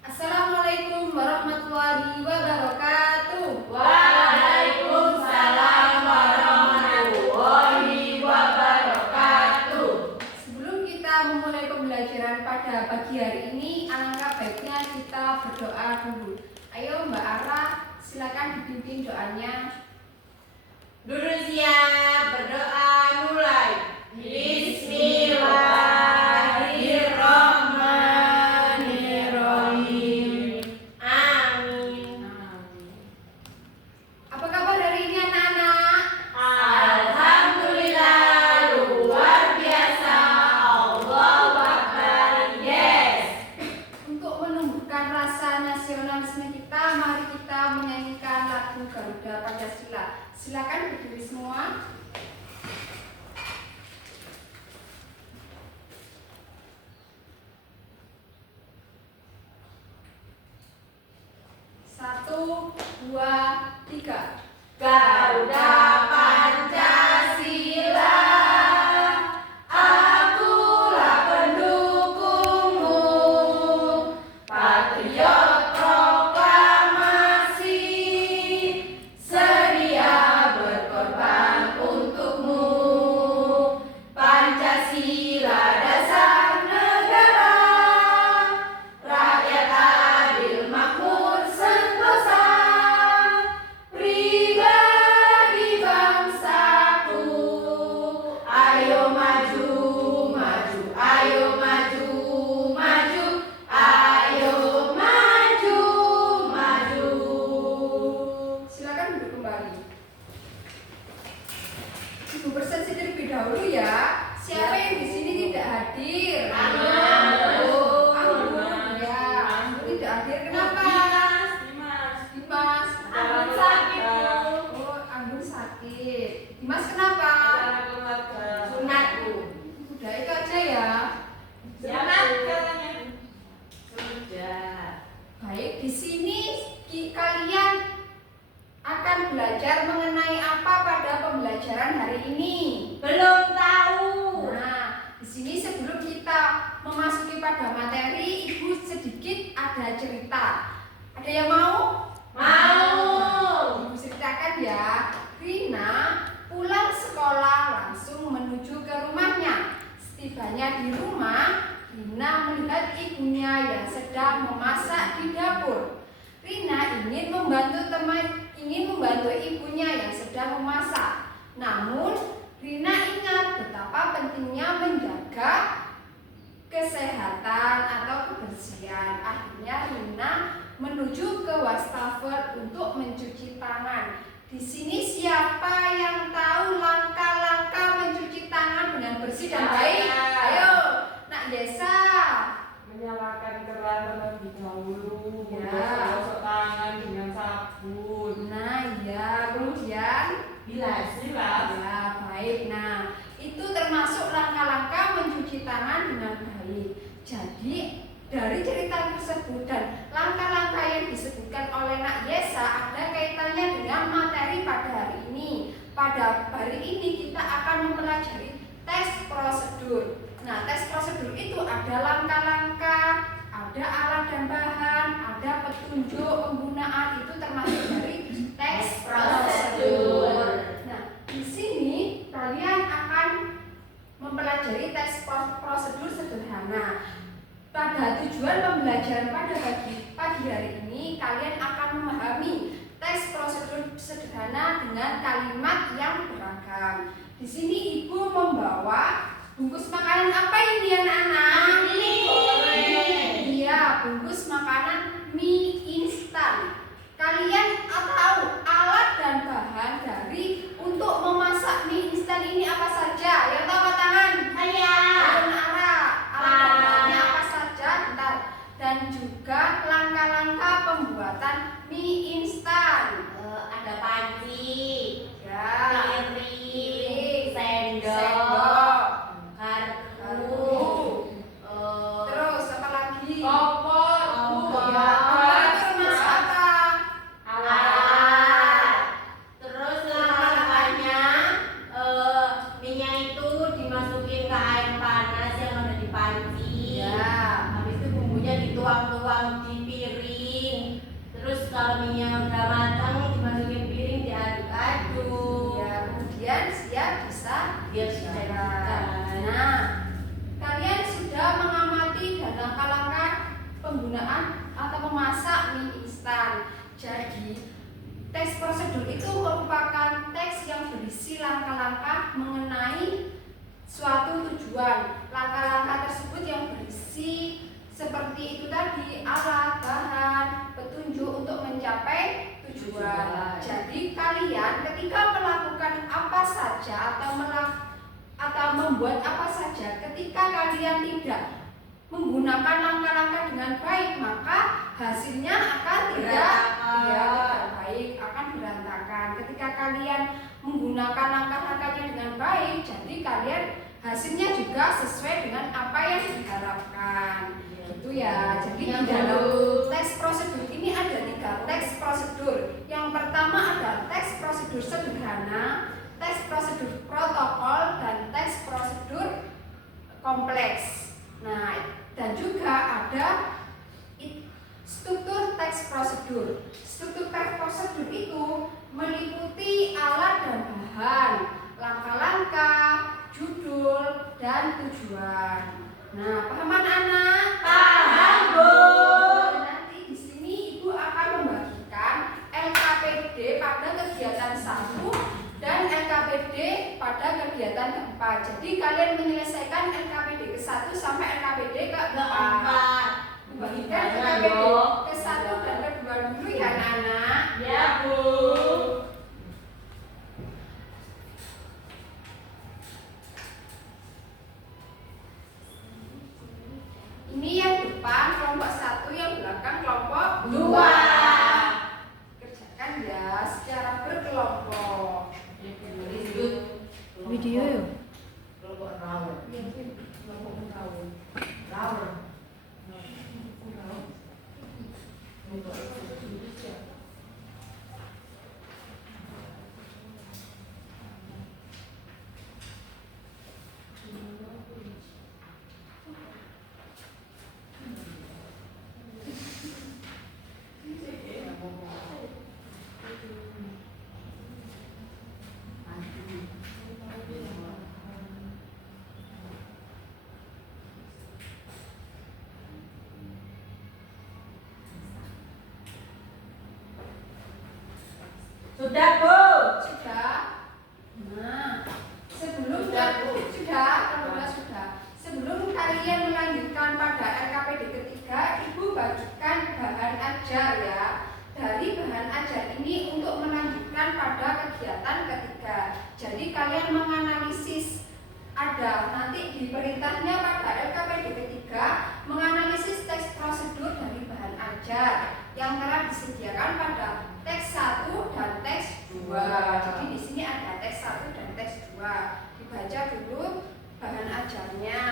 Assalamualaikum warahmatullahi wabarakatuh. Waalaikumsalam warahmatullahi wabarakatuh. Sebelum kita memulai pembelajaran pada pagi hari ini, alangkah baiknya kita berdoa dulu. Ayo Mbak Ara, silakan dipimpin doanya. Duduk siap, berdoa mulai. Bismillahirrahmanirrahim. Amin. Apa kabar hari ini anak-anak? Alhamdulillah, luar biasa. Allahu Akbar. Yes. Untuk menumbuhkan rasa nasionalisme kita, mari kita menyanyikan lagu Garuda Pancasila. Silakan berdiri semua. Satu, dua, tiga. Garuda Pancasila, akulah pendukungmu, patriot proklamasi, sedia berkorban untukmu. Pancasila dasar negara, rakyat adil makmur sentosa, pribadi bangsaku. Ayo maju, maju, ayo maju, maju, ayo maju, maju. Silakan duduk kembali. Ibu bersaksi terlebih dahulu ya. Siapa yang di sini tidak hadir? Anggun. Anggun, ya. Anggun tidak hadir. Kenapa? Dimas. Anggun sakit, Bu. Oh, Anggun sakit. Dimas kenapa? Sunat, Bu. Udah itu aja ya. Sunat katanya. Sudah. Baik, di sini kalian akan belajar mengenai apa pada pembelajaran hari ini? Belum tahu. Nah, di sini sebelum kita memasuki pada materi, Ibu sedikit ada cerita. Ada yang mau? Mau. Ibu ceritakan ya. Rina pulang sekolah langsung menuju ke rumahnya. Setibanya di rumah, Rina melihat ibunya yang sedang memasak di dapur. Rina ingin membantu ibunya yang sedang memasak. Namun, Rina ingat betapa pentingnya menjaga kesehatan atau kebersihan. Akhirnya Rina menuju ke wastafel untuk mencuci tangan. Di sini siapa yang tahu langkah-langkah mencuci tangan dengan bersih dan baik? Ayo, Nak Yesa. Menyalakan keran terlebih dahulu, Ya. menggosok tangan dengan sabun. Nah, ya, kemudian Bilas. ya, baik. Nah, itu termasuk langkah-langkah mencuci tangan dengan baik. Jadi, dari cerita tersebut dan langkah-langkah yang disebutkan oleh Nak Yesa ada kaitannya dengan materi pada hari ini. Pada hari ini kita akan mempelajari tes prosedur. Nah, tes prosedur itu ada langkah-langkah, ada alat dan bahan, ada petunjuk penggunaan, itu termasuk dari tes prosedur. Nah, di sini kalian akan mempelajari tes prosedur sederhana. Pada tujuan pembelajaran pada pagi hari ini, kalian akan memahami tes prosedur sederhana dengan kalimat yang beragam. Di sini Ibu membawa bungkus makanan apa ini anak-anak? Iya, bungkus makanan mie instan. Kalian tahu alat dan bahan dari untuk memasak mie instan ini apa saja? Yang tahu angkat tangan? Saya. Ayo Nara, alat dan bahannya apa saja? Bentar. Dan juga langkah-langkah pembuatan mie instan. Ada panci, Ya, piring, sendok, sendok, garpu, terus apa lagi? Kompor. Jadi teks prosedur itu merupakan teks yang berisi langkah-langkah mengenai suatu tujuan. Langkah-langkah tersebut yang berisi seperti itu tadi, alat, bahan, petunjuk untuk mencapai tujuan. Jadi kalian ketika melakukan apa saja atau membuat apa saja, ketika kalian tidak menggunakan langkah-langkah dengan baik, maka hasilnya akan tidak baik, akan berantakan. Ketika kalian menggunakan langkah-langkahnya dengan baik, jadi kalian hasilnya juga sesuai dengan apa yang diharapkan. Gitu ya. Jadi di dalam teks prosedur ini ada 3 teks prosedur. Yang pertama ada teks prosedur sederhana, teks prosedur protokol, dan teks prosedur kompleks. Nah, dan juga ada struktur teks prosedur. Struktur teks prosedur itu meliputi alat dan bahan, langkah-langkah, judul, dan tujuan. Nah, paham anak-anak? Paham, Bu. Nanti di sini Ibu akan membagikan LKPD pada kegiatan 1 dan LKPD pada kegiatan keempat. Jadi kalian menyelesaikan LKPD ke-1 sampai LKPD ke-4. Bagikan LKPD ke-1 dan ke-2 dulu ya anak-anak. Ya, Bu. Ini yang depan kelompok 1, yang belakang kelompok 2. Kerjakan ya secara berkelompok. Video ya? Kelompok rawon. Kelompok tahun. Rawon. Sudah, Bu. Sudah. Nah, sebelum sudah. Sebelum kalian melanjutkan pada LKPD ketiga, Ibu bagikan bahan ajar ya. Dari bahan ajar ini untuk melanjutkan pada kegiatan ketiga. Jadi kalian menganalisis, ada nanti di perintahnya pada LKPD ketiga menganalisis teks prosedur dari bahan ajar yang telah disediakan pada teks 1 dan teks 2. Jadi di sini ada teks 1 dan teks 2. Dibaca dulu bahan ajarnya.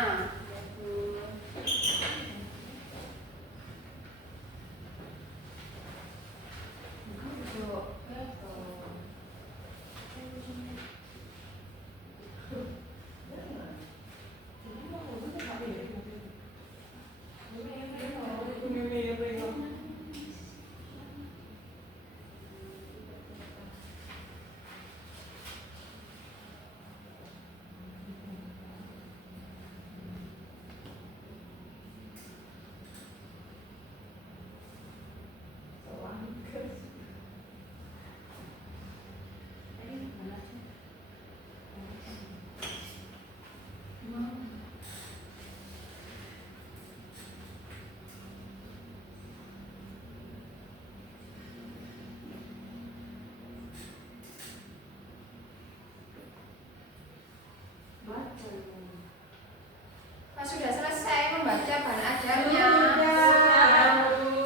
Pas sudah selesai membaca bahan ajarnya,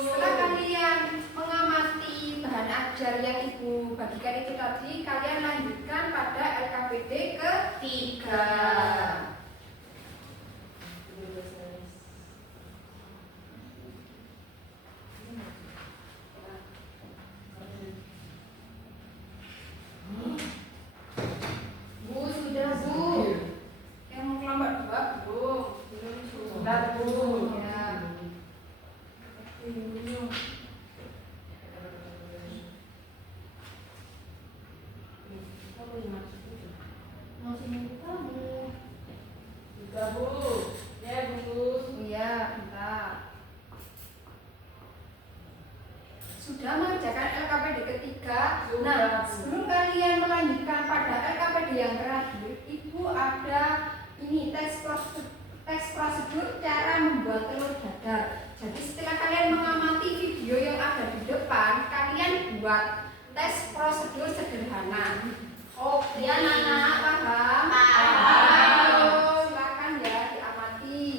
setelah kalian mengamati bahan ajar yang Ibu bagikan itu tadi, kalian lanjutkan pada LKPD ketiga. Bu, sudah Bu. Yang kelompok 2 belum. Sudah, Bu. Ya. Masih nunggu kamu. Sudah, Bu. Ya, Bu. Iya, bentar. Sudah mengerjakan ketiga. Nah, sebelum kalian melanjutkan pada LKPD yang terakhir, Ibu ada ini tes prosedur cara membuat telur dadar. Jadi setelah kalian mengamati video yang ada di depan, kalian buat tes prosedur sederhana. Oke. Ya, anak-anak paham? Paham. Ayo, silakan ya diamati.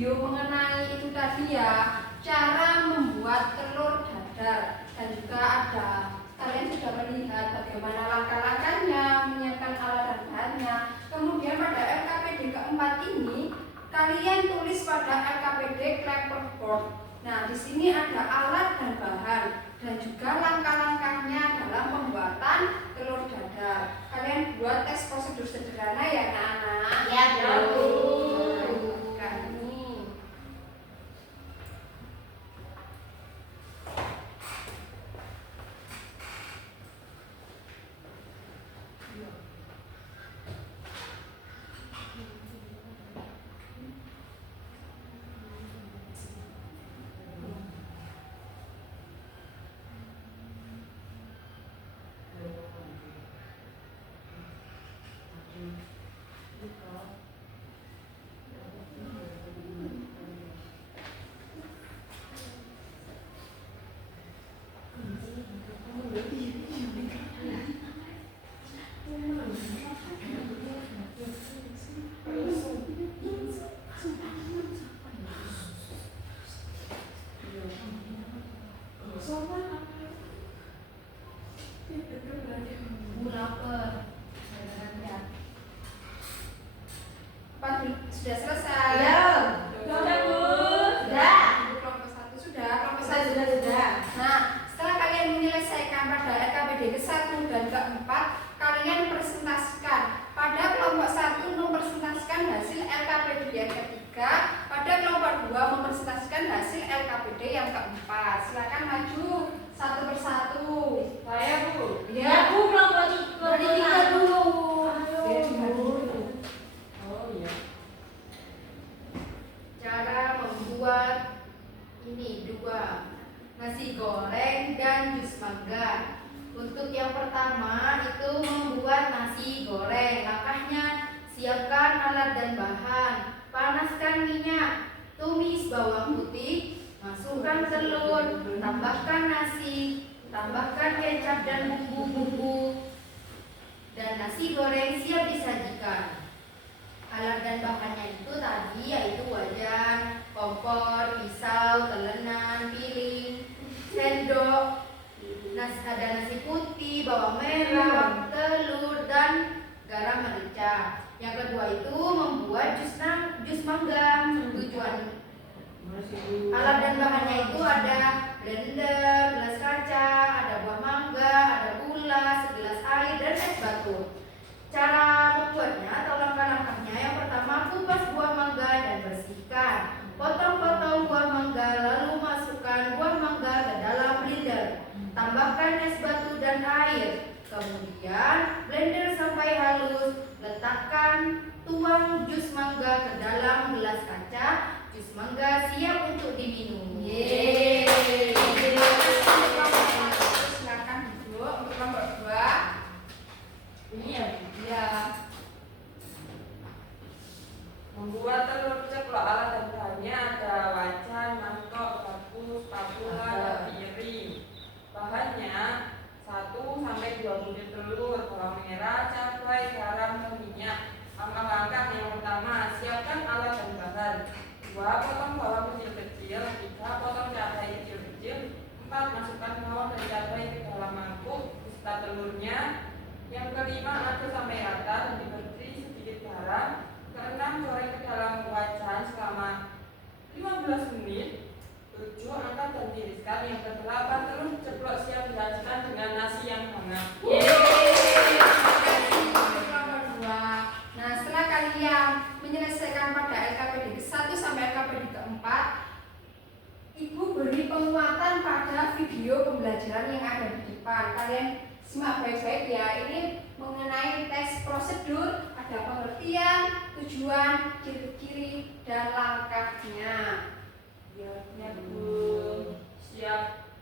video mengenai itu tadi ya, cara membuat telur dadar, dan juga ada kalian sudah melihat bagaimana langkah-langkahnya, menyiapkan alat dan bahannya. Kemudian pada LKPD keempat ini kalian tulis pada LKPD clapperboard. Nah, di sini ada alat dan bahan dan juga langkah-langkahnya dalam pembuatan telur dadar. Kalian buat tes prosedur sederhana ya, anak-anak. Ya, Bu. Sudah selesai. Belum. Sudah, Bu. Sudah. Kelompok 1 sudah, kelompok Sudah, 1 sudah. Nah, setelah kalian menyelesaikan pada LKPD ke-1 dan ke-4, kalian presentasikan. Pada kelompok 1 mempresentasikan hasil LKPD yang ketiga, pada kelompok 2 mempresentasikan hasil LKPD yang keempat. Silakan maju satu persatu. Saya, Bu. Ya, Bu, kelompok Dari tiga tiga dulu. Ayo, Dari tiga Bu. dulu. Oh iya. Cara membuat ini 2 nasi goreng dan jus mangga. Untuk yang pertama itu membuat nasi goreng. Langkahnya, siapkan alat dan bahan. Panaskan minyak, tumis bawang putih, masukkan telur, tambahkan nasi, tambahkan kecap dan bumbu-bumbu, dan nasi goreng siap disajikan. Alat dan bahannya itu tadi yaitu wajan, kompor, pisau, telenan, piring, sendok, ada nasi putih, bawang merah, telur, dan garam merica. Yang kedua itu membuat jus mangga. Tujuan alat dan bahannya itu ada blender, gelas kaca, ada buah mangga, ada gula, segelas air, dan es batu. Cara membuatnya atau langkah-langkahnya, yang pertama kupas buah mangga dan bersihkan. Potong-potong buah mangga lalu masukkan buah mangga ke dalam blender. Tambahkan es batu dan air. Kemudian blender sampai halus. Letakkan tuang jus mangga ke dalam gelas kaca. Jus mangga siap untuk diminum. Yeay. Silakan duduk untuk kelompok 2. Ini ya, Bu. Ya. Membuat telur ceplok. Alat dan bahannya ada wajan, mangkok, gabus, spatula, dan piring. Bahannya 1-2 butir telur, bawang merah, cabai, garam, dan minyak. Langkah-langkah yang pertama, siapkan alat dan bahan. 2. Potong bawang kecil-kecil. 3. Potong cabai kecil-kecil. 4. Masukkan bawang dan cabai ke dalam mangkuk beserta telurnya. Yang kelima, aduk sampai rata dan diberi sedikit garam. Keenam, goreng ke dalam wajan selama 15 menit. 7. Angkat dan tiriskan. Yang kedelapan, telur ceplok siap disajikan dengan nasi yang hangat. Nah, setelah kalian menyelesaikan pada LKPD ke-1 sampai LKPD ke-4, Ibu beri penguatan pada video pembelajaran yang ada di depan. Kalian simak baik-baik ya. Ini mengenai teks prosedur, ada pengertian, tujuan, ciri-ciri, dan langkahnya. Ya, Bu. Siap.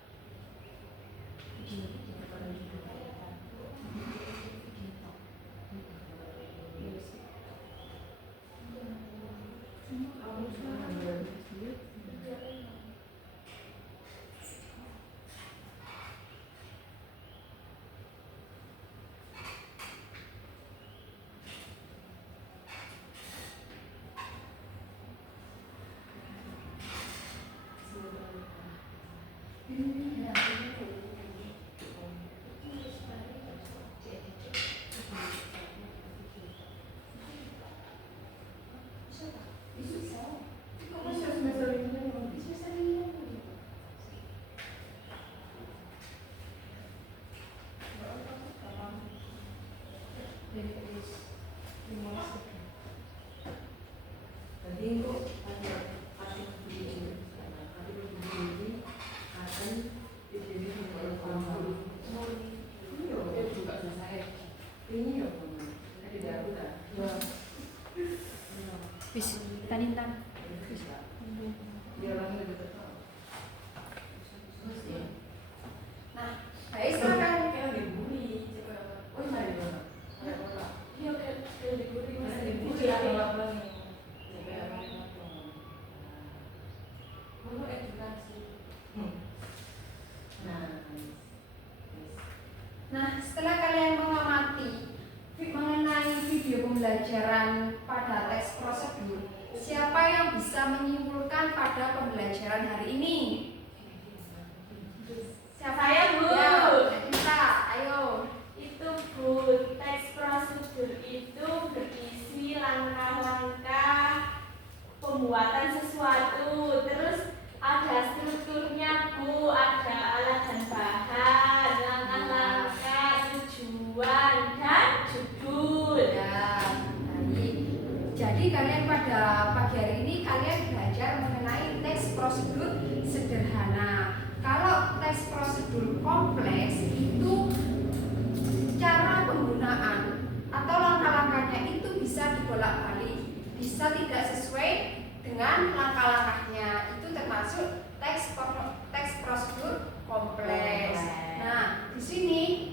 Bis, tanintan. Nah, baik silakan. Nah, setelah kalian mengamati mengenai video pembelajaran pada teks prosedur, siapa yang bisa menyimpulkan pada pembelajaran hari ini? Siapa? Saya, Bu. Ya, kita, ayo. Itu, Bu, teks prosedur itu berisi langkah-langkah Jadi kalian pada pagi hari ini kalian belajar mengenai teks prosedur sederhana. Kalau teks prosedur kompleks itu cara penggunaan atau langkah-langkahnya itu bisa dibolak-balik, bisa tidak sesuai dengan langkah-langkahnya. Itu termasuk teks prosedur kompleks. Nah, di sini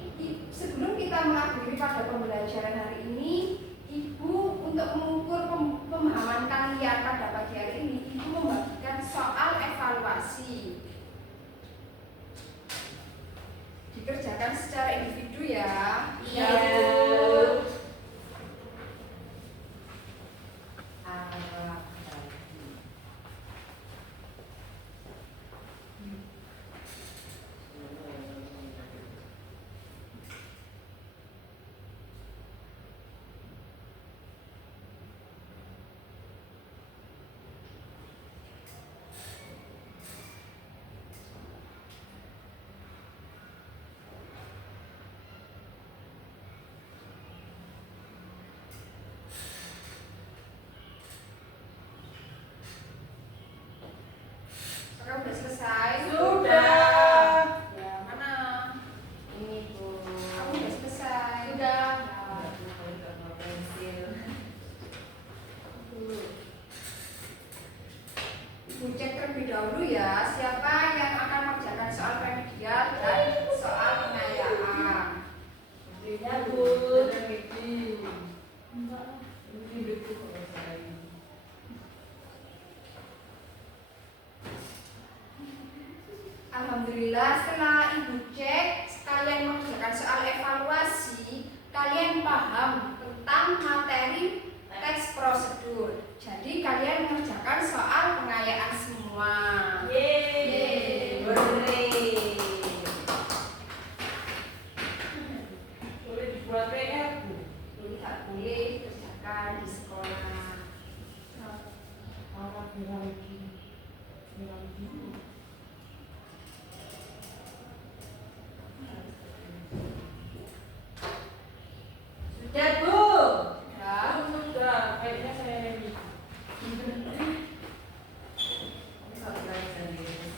sebelum kita mengakhiri pada pembelajaran hari ini, Ibu untuk mengukur pemahaman kalian pada pagi hari ini, Ibu membagikan soal evaluasi. Dikerjakan secara individu ya. Iya. Sekarang udah selesai? Sudah. Ya, mana? Ini Bu. Kamu udah selesai? Sudah. Ibu cek terlebih dahulu ya, siapa yang akan mengerjakan soal remedial dan soal pengayaan. Ya Bu. Alhamdulillah setelah Ibu cek sekalian mengerjakan soal evaluasi, kalian paham tentang materi teks prosedur. Jadi kalian mengerjakan soal pengayaan semua. Yeay. Boleh. Boleh dibuat PR, Bu. Ini tak boleh dikerjakan di sekolah. Apa bilang lagi? Sudah Bu. Ya. Sudah, kayaknya saya ini.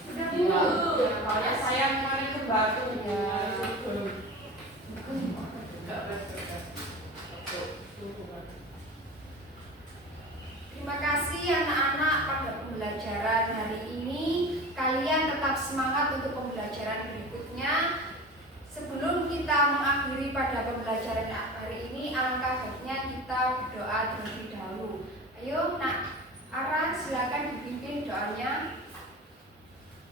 Sudah Bu. Soalnya saya kemarin ke Batu. Ya. Terima kasih anak-anak pada pembelajaran hari ini. Kalian tetap semangat untuk pembelajaran berikutnya. Sebelum kita mengakhiri pada pembelajaran hari ini, alangkah baiknya kita berdoa terlebih dahulu. Ayo, Nak Ara, silakan dipimpin doanya.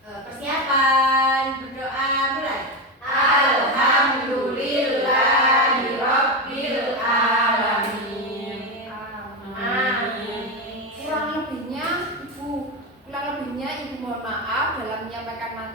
Persiapan berdoa mulai. Alhamdulillahirabbil alamin. Amin. Kurang lebihnya Ibu mohon maaf dalam menyampaikan materi